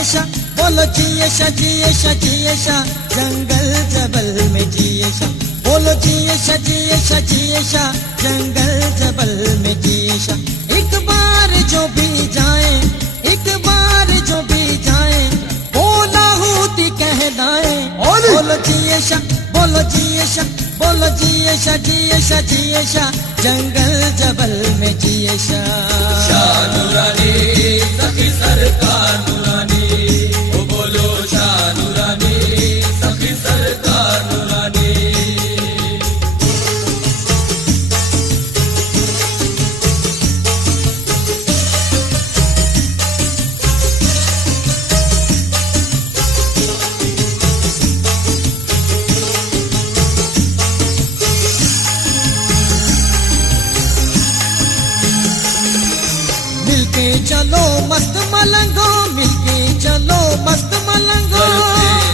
जिएशा, बोलो जिएशा जिएशा जिएशा, जंगल जबल में जिएशा। बोलो जिएशा जिएशा जिएशा, जंगल जबल में जिएशा। एक बार जो भी जाए, एक बार जो भी जाए, बोला हूती कहलाए। बोलो जिएशा, बोलो जिएशा, बोलो जिएशा जिएशा जिएशा, जंगल जबल में जिएशा। शाह नूरानी सखी सरकार नूरानी, ओ बोलो शाह नूरानी सखी सरकार नूरानी। मिलके चलो मस्त मलंगो, मिलके चलो मस्त मलंगो।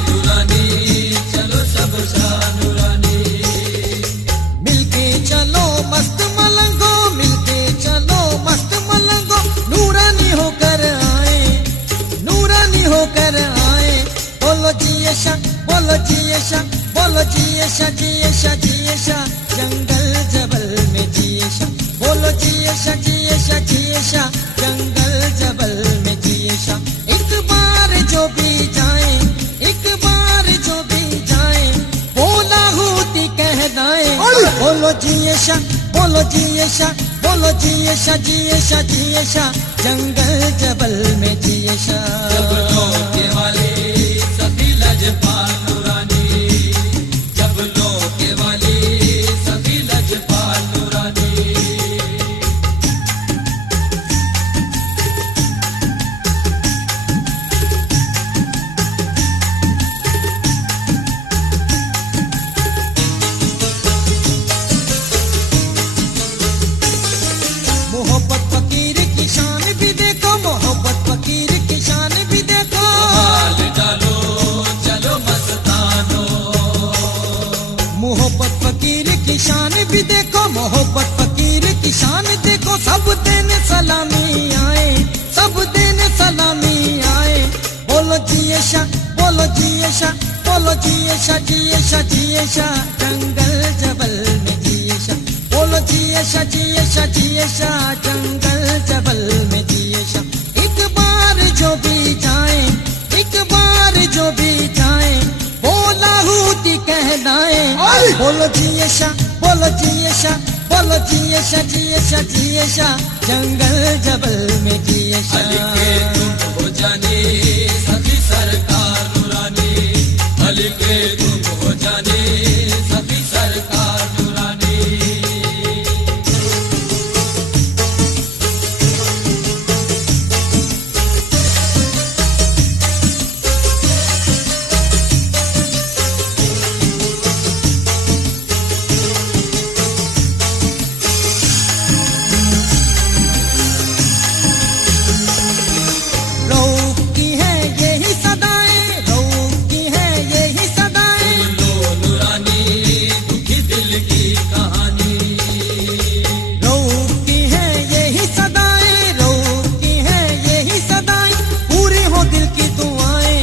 नूरानी चलो सब शाह नूरानी। मिलके चलो मस्त मलंगो, मिलके चलो मस्त मलंगो। नूरानी होकर आए, नूरानी होकर आए। बोलो जिएशा, बोलो जिएशा, बोलो जिएशा जिएशा जिएशा, जंगल जबल में जिएशा। बोलो जिएशा जिएशा जिएशा, जंगल जबल में जिएशा। एक बार जो भी जाए, एक बार जो भी जाए, बोला हूती कहलाए। बोलो जिएशा, बोलो जिएशा, बोलो जिएशा जिएशा जिएशा, जंगल जबल में जिएशा। जबलों के वाले सखी लजपाल नूरानी, जबलों के वाले सखी लजपाल नूरानी। मोहब्बत फकीर की शान भी देखो, मोहब्बत फकीर की शान भी देखो। हाल डालो चलो मस्तानो, मोहब्बत फकीर की शान भी देखो, मोहब्बत फकीर की शान देखो। सब दिन सलामी आए, सब दिन सलामी आए। बोलो जिएशा, बोलो जिएशा, बोलो जिएशा जिएशा जिएशा, जंगल जबल में जिएशा। बोलो जिएशा जिएशा जिएशा, जंगल जबल में जिएशा। एक बार जो भी जाए, एक बार जो भी जाए, बोला हूती कहलाए। बोलो जिएशा, बोलो जिएशा, बोलो जिएशा जिएशा जिएशा, जंगल जबल में जिएशा। अली के तुम हो जाने सखी सरकार नूरानी, अली के तुम हो जाने सखी सरकार नूरानी। रऊफ की है यही सदाएं, रऊफ की है यही सदाएं। लो नूरानी दुखी दिल की कहानी, रऊफ की है यही सदाएं, रऊफ की है यही सदाएं। पूरी हो दिल की दुआएं,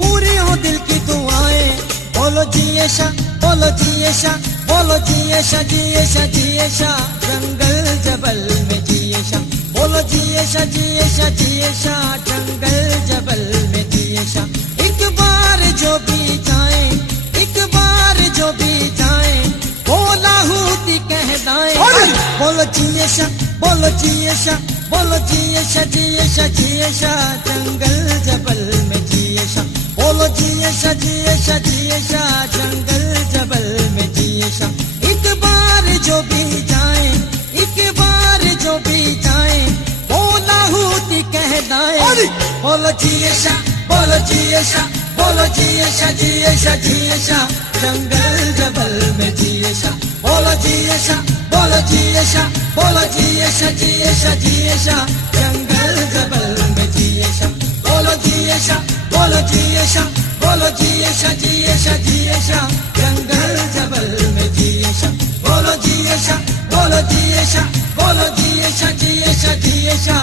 पूरी हो दिल की दुआएं। बोलो जिएशा, बोलो जिएशा, बोलो जिएशा जिएशा जिएशा, जंगल जबल में जिएशा। बोलो जिएशा जिएशा जिएशा, जंगल जबल में जिएशा। एक बार जो भी जाए, एक बार जो भी जाए, बोला हूती कहलाए। बोलो जिएशा, बोलो जिएशा, बोलो जिएशा जिएशा जिएशा, जंगल जबल में जिएशा। बोलो जिएशा जिएशा जिएशा, जंगल जबल में जिएशा। एक बार जो भी जाए, एक बार जो भी जाए, बोला हूती कहलाए। बोलो जिएशा, बोलो जिएशा, बोलो जिएशा जिएशा जिएशा, जंगल जबल में जिएशा। बोलो जिएशा, बोलो जिएशा, बोलो जिएशा जिएशा जिएशा, जंगल जबल में जिएशा। बोलो जिएशा, बोलो जिएशा, बोलो जिएशा जिएशा जिएशा, जंगल जबल में जिएशा। बोलो जिएशा, बोलो जिएशा, बोलो जिएशा जिएशा जिएशा,